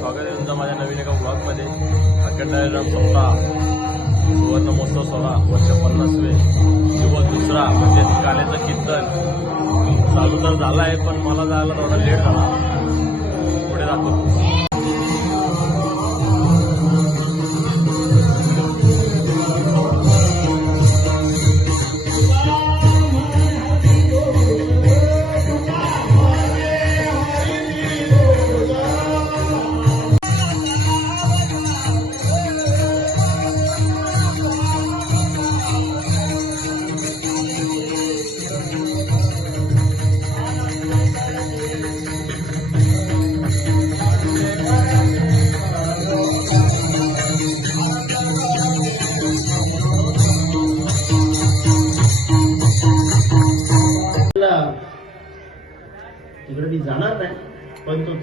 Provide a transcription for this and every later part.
स्वागत आहे तुमचं माझ्या नवीन एका ब्लॉगमध्ये अखंडाराम सप्ताह सुवर्ण महोत्सव सोहळा वर्ष पन्नासवे. किंवा दुसरा म्हणजे गाण्याचं कीर्तन. चालू तर झालं आहे पण मला जायला थोडा लेट झाला. पुढे जातो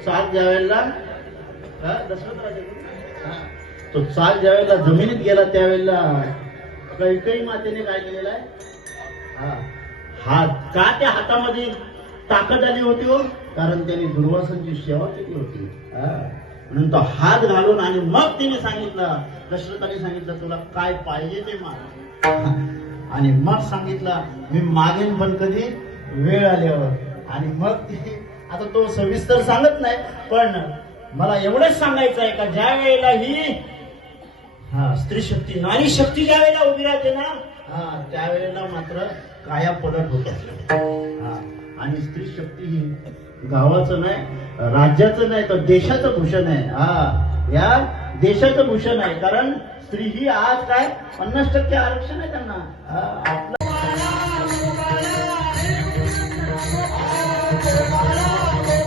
चाल ज्या वेळेला हा, तो चाल ज्या वेळेला जमिनीत गेला त्यावेळेला कैकई मातेने काय केलेला आहे? हा. हात का त्या हातामध्ये ताकद आली होती हो? कारण त्याने दुर्वासांची सेवा केली होती. हा. म्हणून तो हात घालून आणि मग तिने सांगितलं दशरथाने सांगितलं तुला काय पाहिजे ते माग. आणि मग सांगितलं मी मागेन पण कधी वेळ आल्यावर. आणि मग ती आता तो सविस्तर सांगत नाही पण मला एवढंच सांगायचं आहे का ज्या वेळेला ही हा स्त्री शक्ती नारी शक्ती ज्या वेळेला उभी राहते ना हा त्यावेळेला मात्र काया पलट होत हा आणि स्त्री शक्ती ही गावाचं नाही राज्याचं नाही तर देशाचं भूषण आहे. हा या देशाचं भूषण आहे. कारण स्त्री ही आज काय पन्नास टक्के आरक्षण आहे त्यांना. असे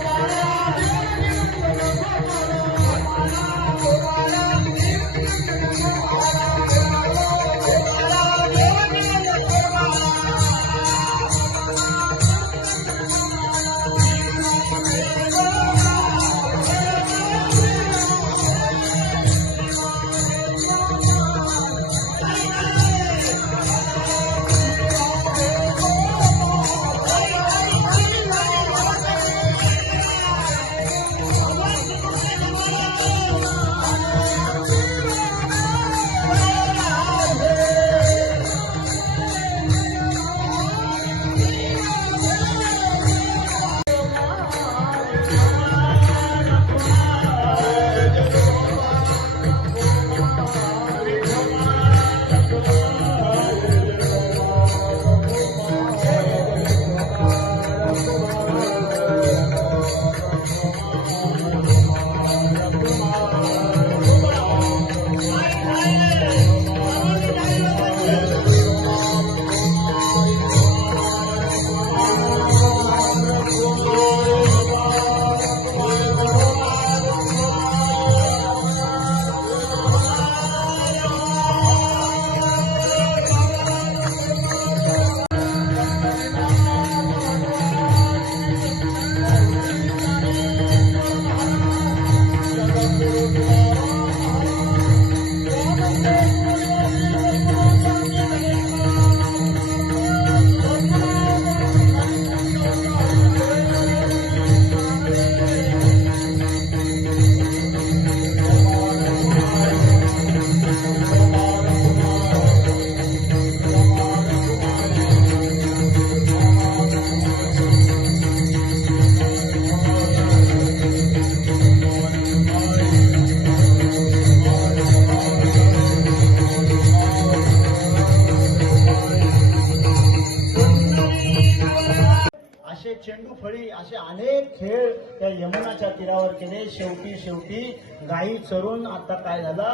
अनेक खेळ त्या यमुनाच्या तीरावर केले शेवटी शेवटी गायी चरून आता काय झाला?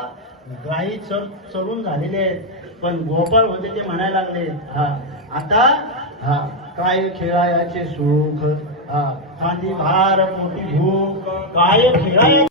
गायी चर चरून झालेले आहेत. पण गोपाळ होते ते म्हणायला लागले हा आता हा काय खेळायाचे सुख? हा खांदी भार मोठी भूक. काय खेळाया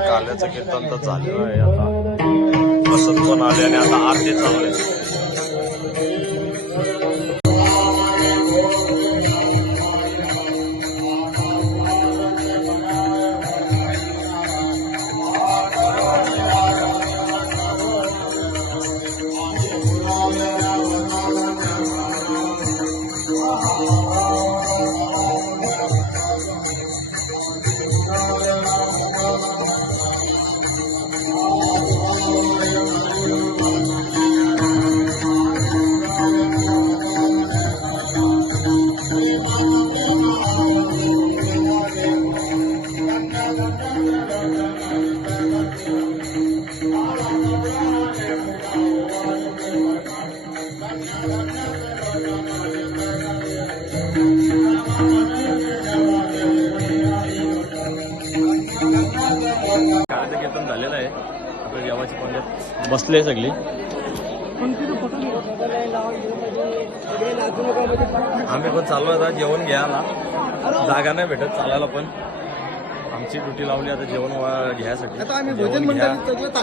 काल्याचं कीर्तन तर झालेलं आहे आता. वसंत पण आले आणि आता आरती चालू आहे. बसले सगळी. आम्ही पण चाललो आता जेवण घ्यायला. जागा नाही भेटत चालायला पण. आमची ड्युटी लावली आता जेवण घ्यायसाठी. जेवण घ्या,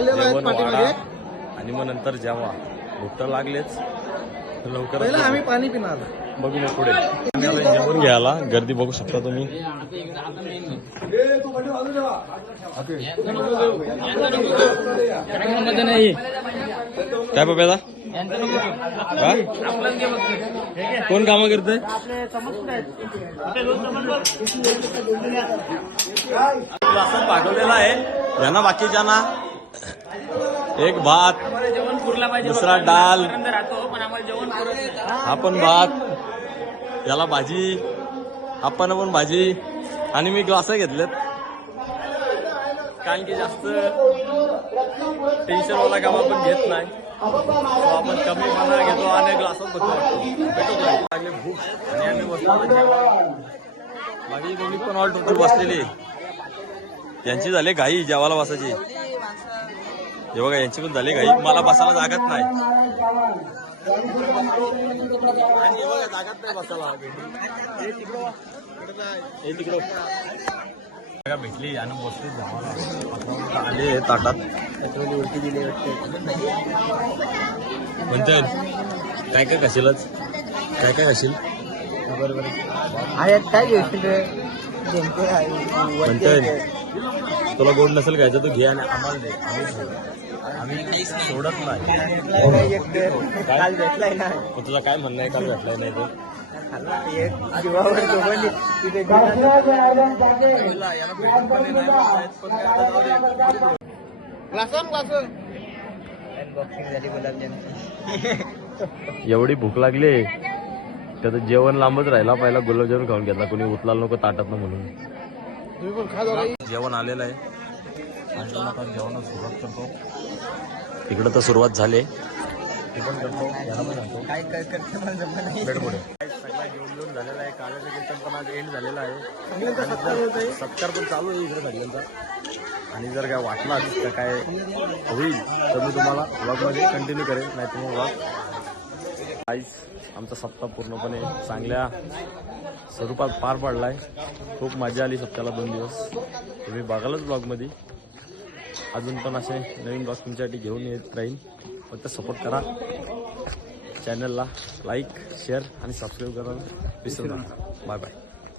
जेवण. वाढा, आणि मग नंतर जेवा. तर लागलेच लवकर आम्ही पाणी पिणार. बघू मग पुढे. जेवण घ्यायला. गर्दी बघू शकता तुम्ही. काय बाबा कोण काम करतंय? वासन पाठवलेला आहे यांना बाकीच्यांना एक भात दुसरा डाल. हा पण भात. याला भाजी आपण पण भाजी. आणि मी ग्लास घेतलेत. कारण की जास्त टेन्शन वाला काम आपण घेत नाही. आपण कमी पाना घेतो आणि ग्लासात बघतो भेटतो लागले भूक. आणि आम्ही बसलो म्हणजे. आता दोन्ही पण ऑल टोटल बसलेली. यांची झाली घाई जेवायला बसायची. हे बघा यांची पण झाली घाई. मला बसायला जागत नाही. आणि बघा नाही बसायला हे तिकडं बघा. भेटली आणि बसली आले ताटात. म्हणते काय काय खाशीलच? काय काय खाशील? काय घेशील रे? म्हणते तुला गोड नसेल घ्यायचं तू घे आणि आम्हाला दे. आम्ही सोडत नाही? काल भेटलाय ना. तुझं काय म्हणणं आहे काल भेटलाय नाही तो? एवढी भूक लागली. त्याचं जेवण लांबच राहिला. पहिला गुलाबजामुन खाऊन घेतला. कोणी उचलायला नको ताटात म्हणून. तुम्ही पण खा जरा. जेवण आलेलं आहे. आणि आपण जेवणाला सुरुवात करतो. इकडं तर सुरुवात झाली. पण करतो. याला पण सांगतो काय काय करते मला जमलं नाही. बेड पुढे सगळा जेवण जेवण झालेला आहे. कीर्तन पण आज एंड झालेला आहे. सत्कार पण चालू आहे इकडे सगळ्यांचा. आणि जर काय वाटलाच तर काय होईल तर मी तुम्हाला ब्लॉगमध्ये कंटिन्यू करेन. नाही तर मग ब्लॉग आज आमचा सप्ताह पूर्णपणे चांगल्या स्वरूपात पार पडलाय. खूप मजा आली सप्ताहाला दोन दिवस. तुम्ही बघालच ब्लॉगमध्ये अजून पण असे नवीन ब्लॉग तुमच्यासाठी घेऊन येत राहील फक्त सपोर्ट करा. चॅनलला लाईक शेअर आणि सबस्क्राईब करायला विसरू नका. Bye bye